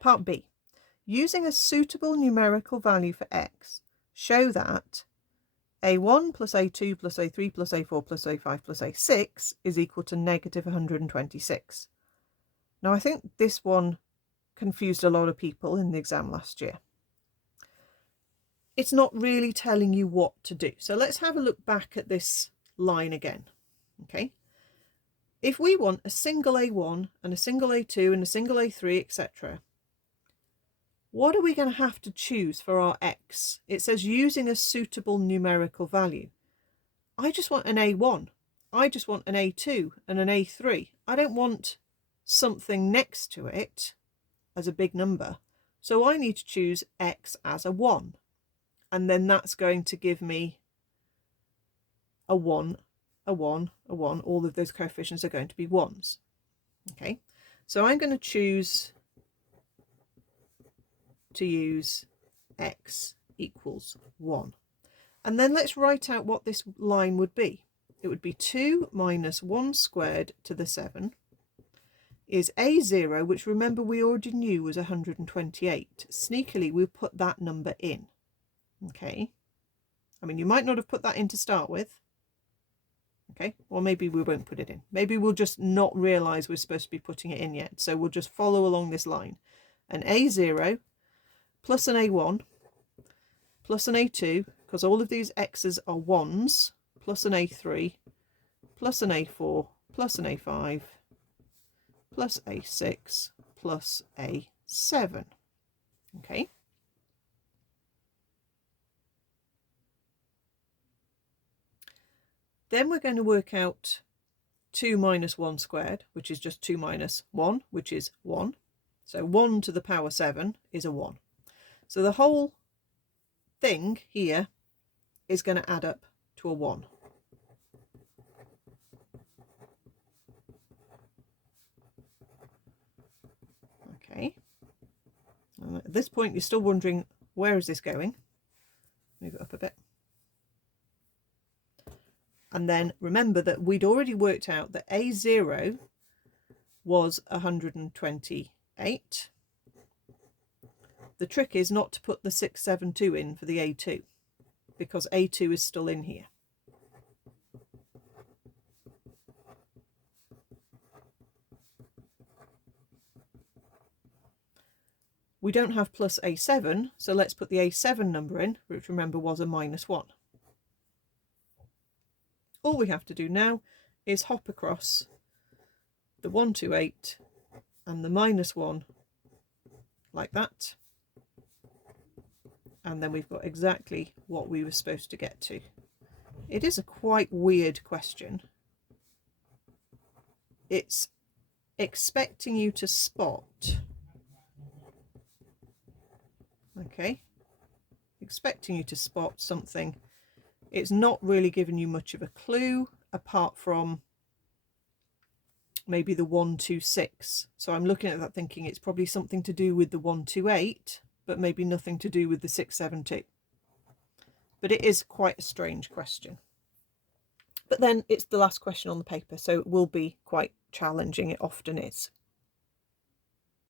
Part B. Using a suitable numerical value for x, show that a1 plus a2 plus a3 plus a4 plus a5 plus a6 is equal to negative 126. Now, I think this one confused a lot of people in the exam last year. It's not really telling you what to do. So let's have a look back at this line again. Okay. If we want a single a1 and a single a2 and a single a3, etc., what are we going to have to choose for our x? It says using a suitable numerical value. I just want an a1. I just want an a2 and an a3. I don't want something next to it as a big number. So I need to choose x as a 1. And then that's going to give me a 1, a 1, a 1. All of those coefficients are going to be 1s. Okay, so I'm going to choose to use x equals 1. And then let's write out what this line would be. It would be 2 minus 1 squared to the 7 is a0, which remember we already knew was 128. Sneakily, we put that number in. Okay. I mean, you might not have put that in to start with. Okay. Or maybe we won't put it in. Maybe we'll just not realise we're supposed to be putting it in yet. So we'll just follow along this line. An a0 plus an a1 plus an a2, because all of these x's are 1s, plus an a3 plus an a4 plus an a5 plus a6 plus a7. Okay. Then we're going to work out 2 minus 1 squared, which is just 2 minus 1, which is 1. So 1 to the power 7 is a 1. So the whole thing here is going to add up to a 1. Okay. And at this point, you're still wondering, where is this going? Move it up a bit. And then remember that we'd already worked out that a0 was 128. The trick is not to put the 672 in for the a2, because a2 is still in here. We don't have plus a7, so let's put the a7 number in, which remember was a -1. All we have to do now is hop across the 128 and the -1 like that. And then we've got exactly what we were supposed to get to. It is a quite weird question. It's expecting you to spot. Okay. Expecting you to spot something. It's not really giving you much of a clue apart from maybe the 126. So I'm looking at that thinking it's probably something to do with the 128, but maybe nothing to do with the 672. But it is quite a strange question. But then it's the last question on the paper, so it will be quite challenging. It often is.